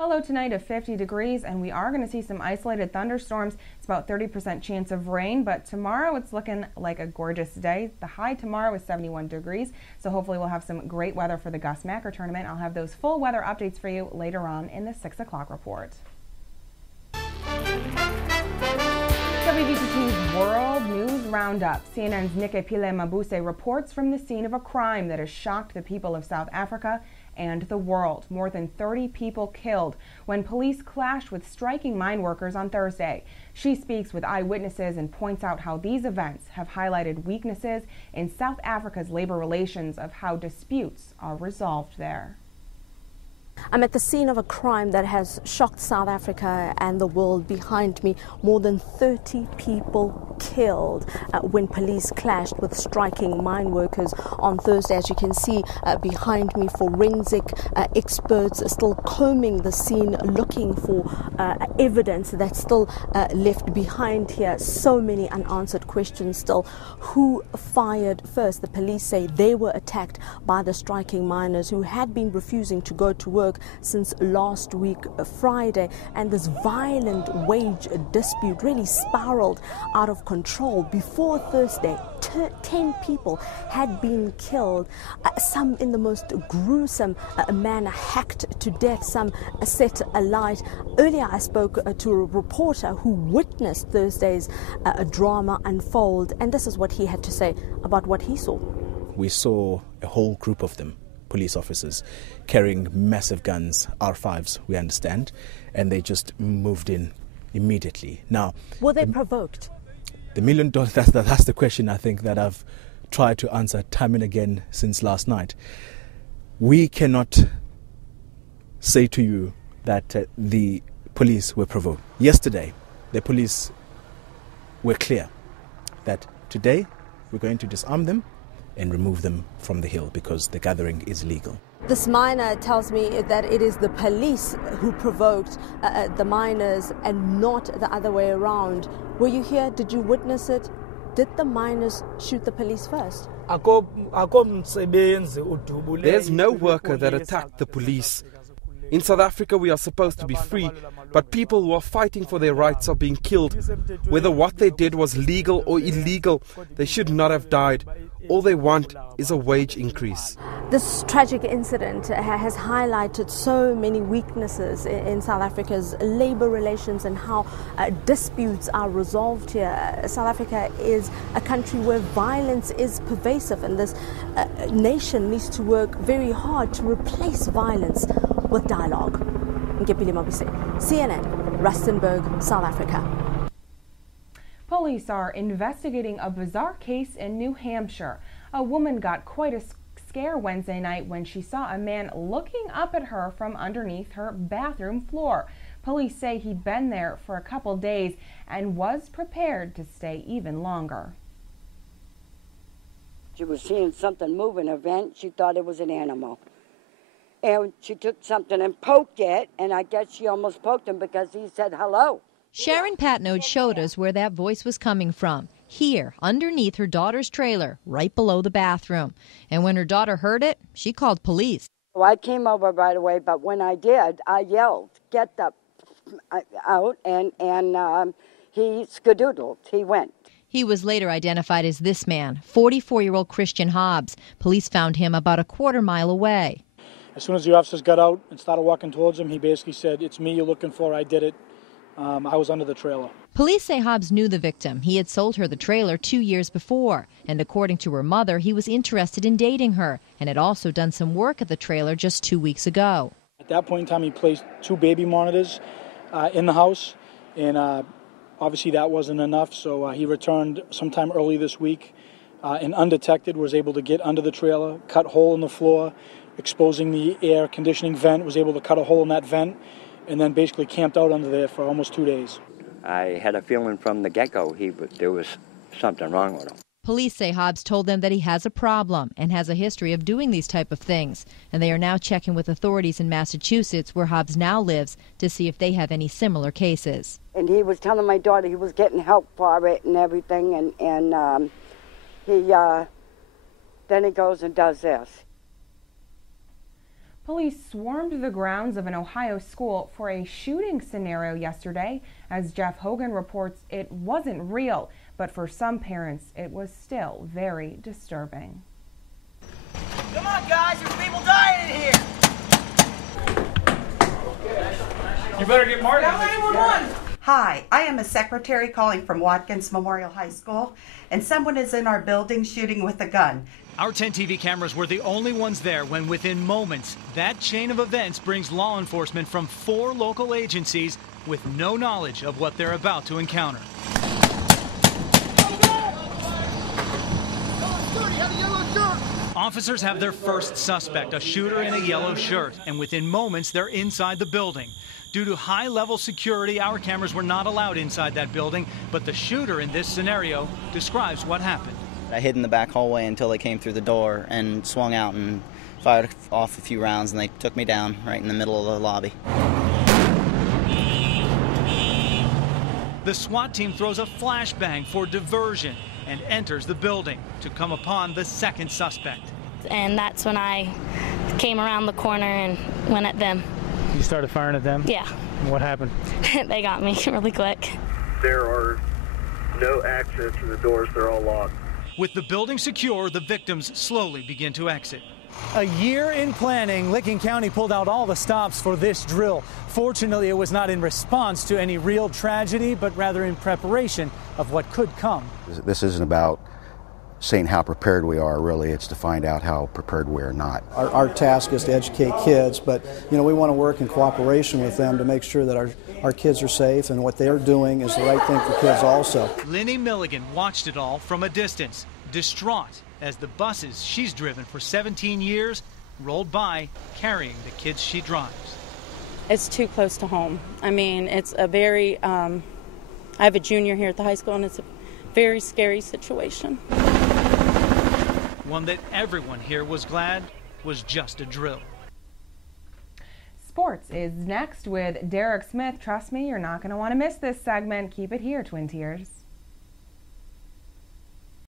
A low tonight of 50 degrees, and we are going to see some isolated thunderstorms. It's about 30% chance of rain, but tomorrow it's looking like a gorgeous day. The high tomorrow is 71 degrees, so hopefully we'll have some great weather for the Gus Macker tournament. I'll have those full weather updates for you later on in the 6 o'clock report. WVTT's World News Roundup. CNN's Nike Pile Mabuse reports from the scene of a crime that has shocked the people of South Africa and the world. More than 30 people killed when police clashed with striking mine workers on Thursday. She speaks with eyewitnesses and points out how these events have highlighted weaknesses in South Africa's labor relations of how disputes are resolved there. I'm at the scene of a crime that has shocked South Africa and the world. Behind me, more than 30 people killed when police clashed with striking mine workers on Thursday. As you can see behind me, forensic experts are still combing the scene, looking for evidence that's still left behind here. So many unanswered questions still. Who fired first? The police say they were attacked by the striking miners who had been refusing to go to work since last week Friday, and this violent wage dispute really spiraled out of control. Before Thursday, 10 people had been killed, some in the most gruesome manner, hacked to death, some set alight. Earlier I spoke to a reporter who witnessed Thursday's drama unfold, and this is what he had to say about what he saw. We saw a whole group of them, police officers, carrying massive guns, R5s, we understand, and they just moved in immediately. Now, were they provoked? The $1 million, that's the question I think that I've tried to answer time and again since last night. We cannot say to you that the police were provoked. Yesterday, the police were clear that today we're going to disarm them and remove them from the hill because the gathering is legal. This miner tells me that it is the police who provoked the miners and not the other way around. Were you here? Did you witness it? Did the miners shoot the police first? There's no worker that attacked the police. In South Africa, we are supposed to be free, but people who are fighting for their rights are being killed. Whether what they did was legal or illegal, they should not have died. All they want is a wage increase. This tragic incident has highlighted so many weaknesses in South Africa's labor relations and how disputes are resolved here. South Africa is a country where violence is pervasive, and this nation needs to work very hard to replace violence with dialogue. CNN, Rustenburg, South Africa. Police are investigating a bizarre case in New Hampshire. A woman got quite a scare Wednesday night when she saw a man looking up at her from underneath her bathroom floor. Police say he'd been there for a couple days and was prepared to stay even longer. She was seeing something move in her vent. She thought it was an animal. And she took something and poked it, and I guess she almost poked him because he said hello. Sharon Patnode showed us where that voice was coming from. Here, underneath her daughter's trailer, right below the bathroom. And when her daughter heard it, she called police. Well, I came over right away, but when I did, I yelled, "Get the out," and he skedoodled. He went. He was later identified as this man, 44-year-old Christian Hobbs. Police found him about a quarter mile away. As soon as the officers got out and started walking towards him, he basically said, "It's me you're looking for, I did it. I was under the trailer." Police say Hobbs knew the victim. He had sold her the trailer 2 years before. And according to her mother, he was interested in dating her and had also done some work at the trailer just 2 weeks ago. At that point in time, he placed 2 baby monitors in the house, and obviously that wasn't enough, so he returned sometime early this week and undetected was able to get under the trailer, cut a hole in the floor, exposing the air conditioning vent, was able to cut a hole in that vent, and then basically camped out under there for almost 2 days. I had a feeling from the get-go there was something wrong with him. Police say Hobbs told them that he has a problem and has a history of doing these type of things. And they are now checking with authorities in Massachusetts, where Hobbs now lives, to see if they have any similar cases. And he was telling my daughter he was getting help for it and everything, and then he goes and does this. Police swarmed the grounds of an Ohio school for a shooting scenario yesterday. As Jeff Hogan reports, it wasn't real, but for some parents, it was still very disturbing. Come on, guys, there's people dying in here. You better get Marty. Hi, I am a secretary calling from Watkins Memorial High School, and someone is in our building shooting with a gun. Our 10 TV cameras were the only ones there when within moments, that chain of events brings law enforcement from 4 local agencies with no knowledge of what they're about to encounter. Officers have their first suspect, a shooter in a yellow shirt, and within moments they're inside the building. Due to high-level security, our cameras were not allowed inside that building, but the shooter in this scenario describes what happened. I hid in the back hallway until they came through the door and swung out and fired off a few rounds, and they took me down right in the middle of the lobby. The SWAT team throws a flashbang for diversion and enters the building to come upon the second suspect. And that's when I came around the corner and went at them. You started firing at them? Yeah. What happened? They got me really quick. There are no access to the doors. They're all locked. With the building secure, the victims slowly begin to exit. A year in planning, Licking County pulled out all the stops for this drill. Fortunately, it was not in response to any real tragedy, but rather in preparation of what could come. This isn't about saying how prepared we are, really. It's to find out how prepared we are not. Our task is to educate kids, but we want to work in cooperation with them to make sure that our kids are safe, and what they're doing is the right thing for kids also. Linny Milligan watched it all from a distance, distraught as the buses she's driven for 17 years rolled by carrying the kids she drives. It's too close to home. I mean, it's a very, I have a junior here at the high school, and it's a very scary situation. One that everyone here was glad was just a drill. Sports is next with Derek Smith. Trust me, you're not going to want to miss this segment. Keep it here, Twin Tiers.